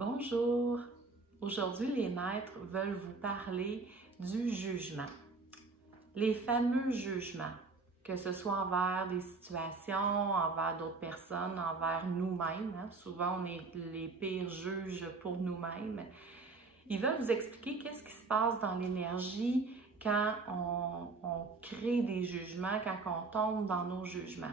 Bonjour! Aujourd'hui, les maîtres veulent vous parler du jugement. Les fameux jugements, que ce soit envers des situations, envers d'autres personnes, envers nous-mêmes. Souvent, on est les pires juges pour nous-mêmes. Ils veulent vous expliquer qu'est-ce qui se passe dans l'énergie quand on crée des jugements, quand on tombe dans nos jugements.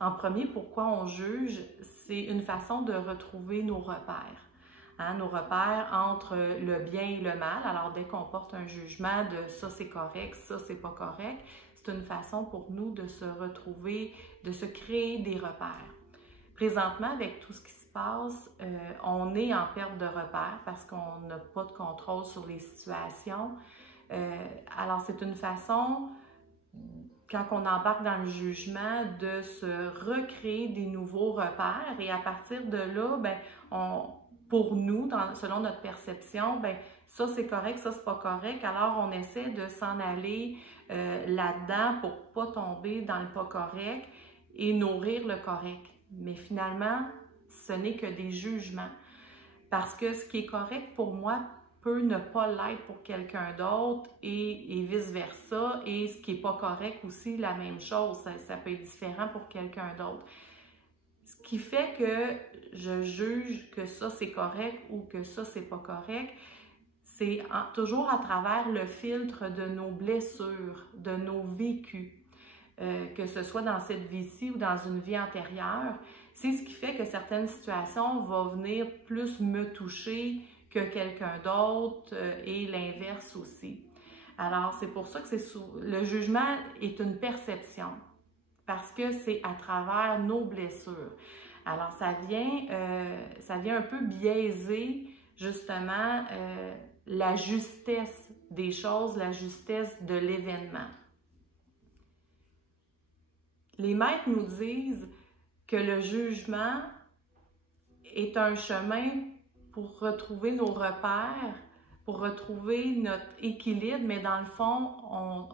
En premier, pourquoi on juge? C'est une façon de retrouver nos repères. Nos repères entre le bien et le mal. Alors, dès qu'on porte un jugement de ça c'est correct, ça c'est pas correct, c'est une façon pour nous de se retrouver, de se créer des repères. Présentement, avec tout ce qui se passe, on est en perte de repères parce qu'on n'a pas de contrôle sur les situations. Alors, c'est une façon, quand on embarque dans le jugement, de se recréer des nouveaux repères et à partir de là, pour nous, selon notre perception, ça c'est correct, ça c'est pas correct. Alors on essaie de s'en aller là-dedans pour pas tomber dans le pas correct et nourrir le correct. Mais finalement, ce n'est que des jugements. Parce que ce qui est correct pour moi peut ne pas l'être pour quelqu'un d'autre et vice-versa. Et ce qui n'est pas correct aussi, la même chose. Ça peut être différent pour quelqu'un d'autre. Ce qui fait que je juge que ça c'est correct ou que ça c'est pas correct, c'est toujours à travers le filtre de nos blessures, de nos vécus, que ce soit dans cette vie-ci ou dans une vie antérieure. C'est ce qui fait que certaines situations vont venir plus me toucher que quelqu'un d'autre et l'inverse aussi. Alors, c'est pour ça que le jugement est une perception. Parce que c'est à travers nos blessures. Alors, ça vient un peu biaiser, justement, la justesse des choses, la justesse de l'événement. Les maîtres nous disent que le jugement est un chemin pour retrouver nos repères, pour retrouver notre équilibre, mais dans le fond,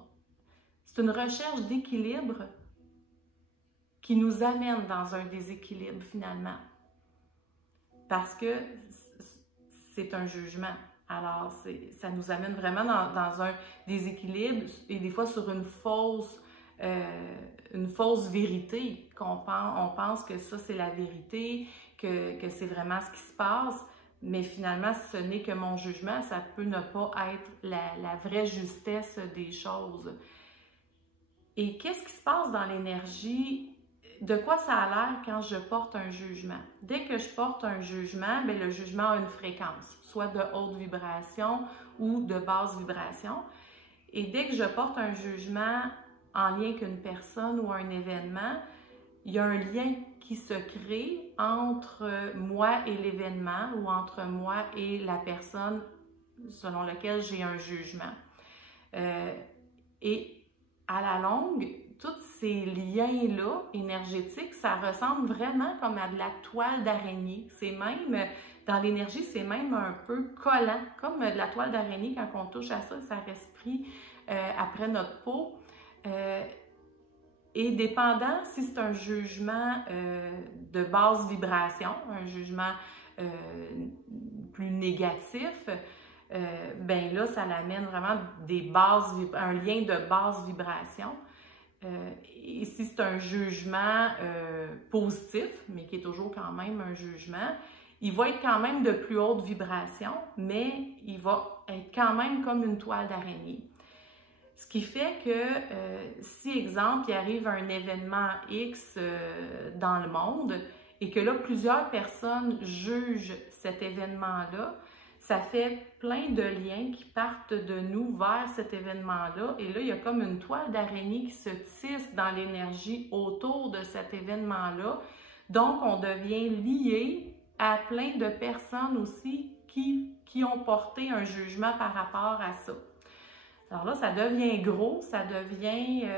c'est une recherche d'équilibre qui nous amène dans un déséquilibre finalement. Parce que c'est un jugement. Alors, ça nous amène vraiment dans un déséquilibre et des fois sur une fausse vérité. On pense que ça c'est la vérité, que c'est vraiment ce qui se passe, mais finalement ce n'est que mon jugement, ça peut ne pas être la vraie justesse des choses. Et qu'est-ce qui se passe dans l'énergie? De quoi ça a l'air quand je porte un jugement? Dès que je porte un jugement, le jugement a une fréquence, soit de haute vibration ou de basse vibration. Et dès que je porte un jugement en lien avec une personne ou un événement, il y a un lien qui se crée entre moi et l'événement ou entre moi et la personne selon laquelle j'ai un jugement. Et à la longue, tous ces liens-là énergétiques, ça ressemble vraiment comme à de la toile d'araignée. C'est même, dans l'énergie, c'est même un peu collant, comme de la toile d'araignée, quand on touche à ça, ça reste pris après notre peau. Et dépendant si c'est un jugement de basse vibration, un jugement plus négatif, là, ça l'amène vraiment un lien de basse vibration. Et si c'est un jugement positif, mais qui est toujours quand même un jugement, il va être quand même de plus haute vibration, mais il va être quand même comme une toile d'araignée. Ce qui fait que si, exemple, il arrive un événement X dans le monde et que là, plusieurs personnes jugent cet événement-là, ça fait plein de liens qui partent de nous vers cet événement-là. Et là, il y a comme une toile d'araignée qui se tisse dans l'énergie autour de cet événement-là. Donc, on devient lié à plein de personnes aussi qui ont porté un jugement par rapport à ça. Alors là, ça devient gros, ça devient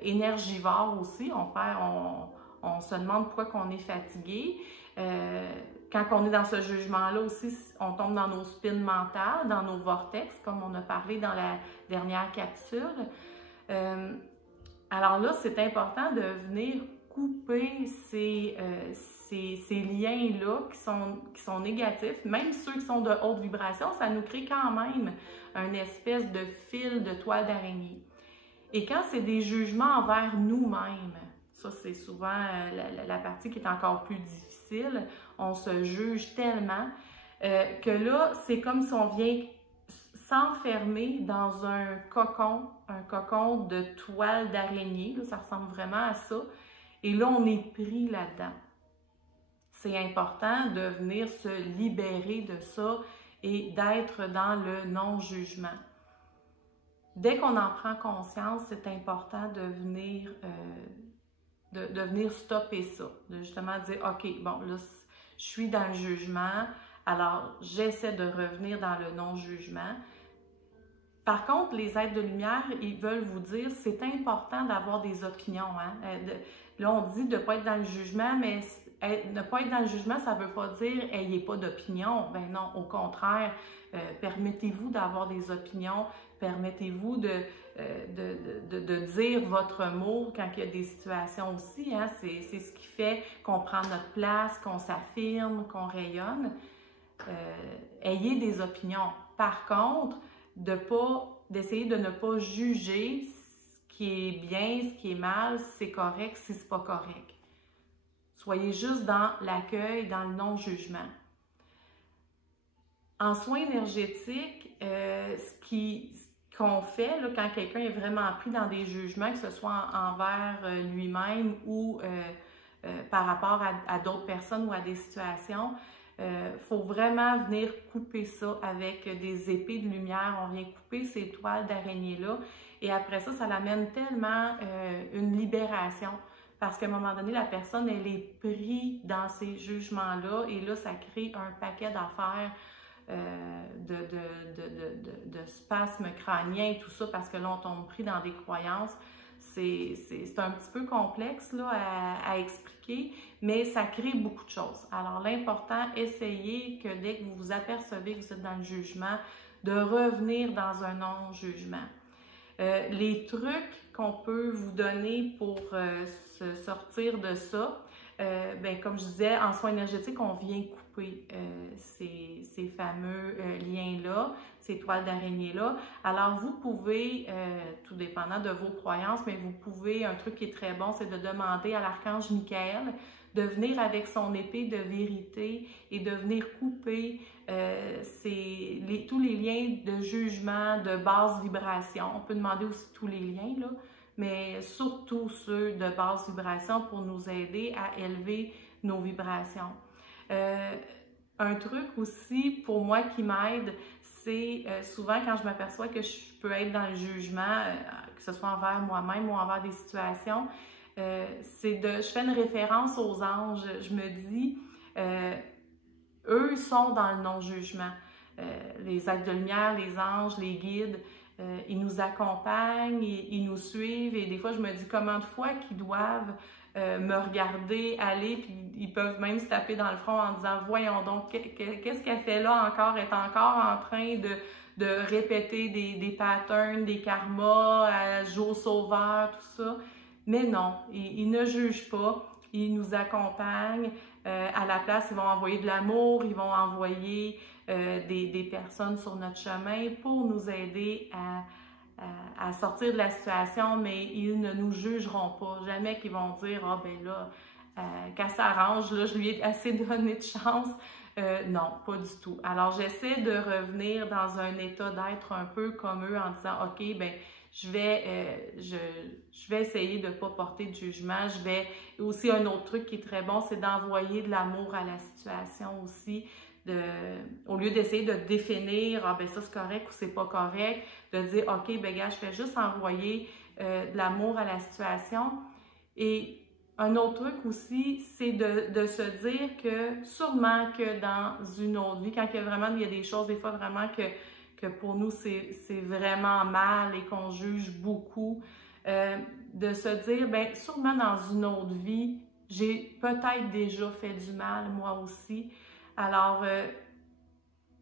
énergivore aussi. On se demande pourquoi on est fatigué. Quand on est dans ce jugement-là aussi, on tombe dans nos spins mentales, dans nos vortex, comme on a parlé dans la dernière capsule. Alors là, c'est important de venir couper ces liens-là qui sont négatifs, même ceux qui sont de haute vibration, ça nous crée quand même une espèce de fil de toile d'araignée. Et quand c'est des jugements envers nous-mêmes, ça c'est souvent la partie qui est encore plus difficile, on se juge tellement que là, c'est comme si on vient s'enfermer dans un cocon de toile d'araignée, ça ressemble vraiment à ça, et là on est pris là-dedans. C'est important de venir se libérer de ça et d'être dans le non-jugement. Dès qu'on en prend conscience, c'est important de venir stopper ça, de justement dire « Ok, bon, là, je suis dans le jugement, alors j'essaie de revenir dans le non-jugement. » Par contre, les êtres de lumière, ils veulent vous dire c'est important d'avoir des opinions. Hein? Là, on dit de ne pas être dans le jugement, mais ne pas être dans le jugement, ça ne veut pas dire « ayez pas d'opinion ». Ben non, au contraire, permettez-vous d'avoir des opinions, permettez-vous de dire votre mot quand il y a des situations aussi. Hein? C'est ce qui fait qu'on prend notre place, qu'on s'affirme, qu'on rayonne. Ayez des opinions. Par contre, d'essayer de ne pas juger ce qui est bien, ce qui est mal, si c'est correct, si c'est pas correct. Soyez juste dans l'accueil, dans le non-jugement. En soins énergétiques, ce qu'on fait là, quand quelqu'un est vraiment pris dans des jugements, que ce soit envers lui-même ou par rapport à d'autres personnes ou à des situations, faut vraiment venir couper ça avec des épées de lumière. On vient couper ces toiles d'araignée-là et après ça, ça l'amène tellement une libération parce qu'à un moment donné, la personne, elle est prise dans ces jugements-là et là, ça crée un paquet d'affaires de spasmes crâniens et tout ça parce que là, on tombe pris dans des croyances. C'est un petit peu complexe là, à expliquer, mais ça crée beaucoup de choses. Alors, l'important, essayez que dès que vous vous apercevez que vous êtes dans le jugement, de revenir dans un non-jugement. Les trucs qu'on peut vous donner pour se sortir de ça, comme je disais, en soins énergétiques, on vient couper ces fameux liens-là, ces toiles d'araignée-là. Alors, vous pouvez, tout dépendant de vos croyances, mais vous pouvez, un truc qui est très bon, c'est de demander à l'archange Michael de venir avec son épée de vérité et de venir couper tous les liens de jugement, de basse vibration. On peut demander aussi tous les liens, là, mais surtout ceux de basse vibration pour nous aider à élever nos vibrations. Un truc aussi pour moi qui m'aide, c'est souvent quand je m'aperçois que je peux être dans le jugement, que ce soit envers moi-même ou envers des situations, je fais une référence aux anges. Je me dis, eux sont dans le non-jugement. Les êtres de lumière, les anges, les guides, ils nous accompagnent, ils nous suivent et des fois je me dis comment de fois qu'ils doivent me regarder aller puis ils peuvent même se taper dans le front en disant voyons donc qu'est-ce qu'elle fait là encore, elle est encore en train de répéter des patterns, des karmas, à jouer au sauveur, tout ça. Mais non, ils ne jugent pas, ils nous accompagnent. À la place, ils vont envoyer de l'amour, ils vont envoyer des personnes sur notre chemin pour nous aider à sortir de la situation, mais ils ne nous jugeront pas. Jamais qu'ils vont dire « Ah ben là, qu'elle s'arrange, là, je lui ai assez donné de chance. » Non, pas du tout. Alors, j'essaie de revenir dans un état d'être un peu comme eux en disant « Ok, ben je vais essayer de ne pas porter de jugement. » Aussi, un autre truc qui est très bon, c'est d'envoyer de l'amour à la situation aussi. Au lieu d'essayer de définir « Ah ben ça c'est correct ou c'est pas correct », de dire « Ok, ben gars, je fais juste envoyer de l'amour à la situation. » Et un autre truc aussi, c'est de se dire que sûrement que dans une autre vie, quand il y a des choses des fois vraiment que pour nous c'est vraiment mal et qu'on juge beaucoup, de se dire, bien sûrement dans une autre vie, j'ai peut-être déjà fait du mal moi aussi. Alors,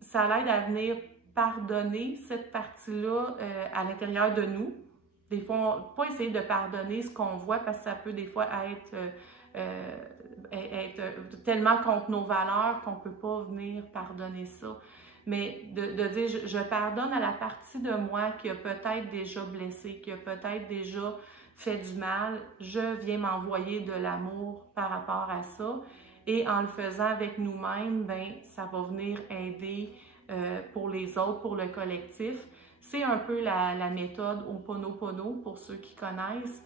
ça l'aide à venir pardonner cette partie-là à l'intérieur de nous. Des fois, pas essayer de pardonner ce qu'on voit parce que ça peut des fois être être tellement contre nos valeurs qu'on ne peut pas venir pardonner ça. Mais de dire, je pardonne à la partie de moi qui a peut-être déjà blessé, qui a peut-être déjà fait du mal, je viens m'envoyer de l'amour par rapport à ça. Et en le faisant avec nous-mêmes, ben, ça va venir aider pour les autres, pour le collectif. C'est un peu la méthode Ho'oponopono, pour ceux qui connaissent.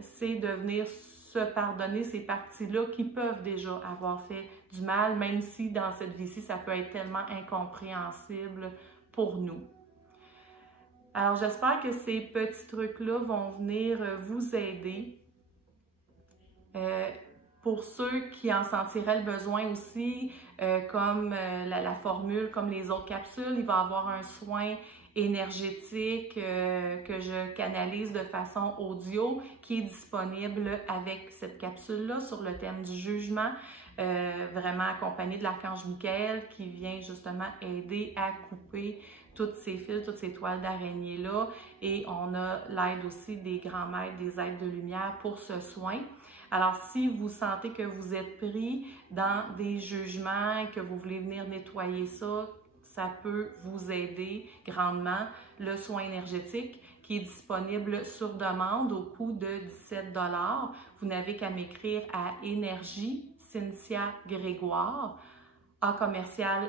C'est de venir se pardonner ces parties-là qui peuvent déjà avoir fait du mal, même si dans cette vie-ci, ça peut être tellement incompréhensible pour nous. Alors, j'espère que ces petits trucs-là vont venir vous aider. Pour ceux qui en sentiraient le besoin aussi, comme la formule, comme les autres capsules, il va y avoir un soin énergétique que je canalise de façon audio qui est disponible avec cette capsule-là sur le thème du jugement, vraiment accompagné de l'archange Michael qui vient justement aider à couper toutes ces fils, toutes ces toiles d'araignée-là. Et on a l'aide aussi des grands maîtres, des êtres de lumière pour ce soin. Alors, si vous sentez que vous êtes pris dans des jugements, que vous voulez venir nettoyer ça, ça peut vous aider grandement. Le soin énergétique qui est disponible sur demande au coût de 17 $. Vous n'avez qu'à m'écrire à énergie Cynthia Grégoire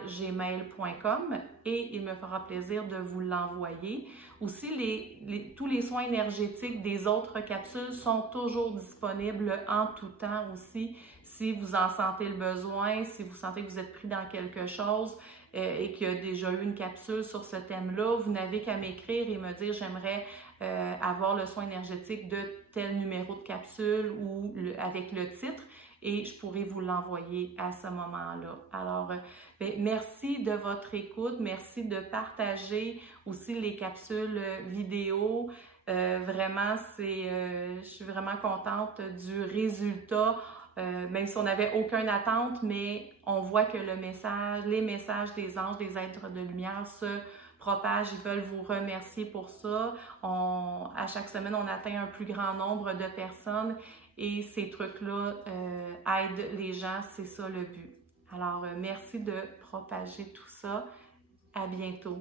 @gmail.com et il me fera plaisir de vous l'envoyer. Aussi, tous les soins énergétiques des autres capsules sont toujours disponibles en tout temps aussi. Si vous en sentez le besoin, si vous sentez que vous êtes pris dans quelque chose et qu'il y a déjà eu une capsule sur ce thème-là, vous n'avez qu'à m'écrire et me dire « j'aimerais avoir le soin énergétique de tel numéro de capsule » ou avec le titre. Et je pourrai vous l'envoyer à ce moment-là. Alors, merci de votre écoute. Merci de partager aussi les capsules vidéo. Vraiment, je suis vraiment contente du résultat, même si on n'avait aucune attente, mais on voit que les messages des anges, des êtres de lumière se propagent. Ils veulent vous remercier pour ça. À chaque semaine, on atteint un plus grand nombre de personnes. Et ces trucs-là aident les gens, c'est ça le but. Alors, merci de propager tout ça. À bientôt.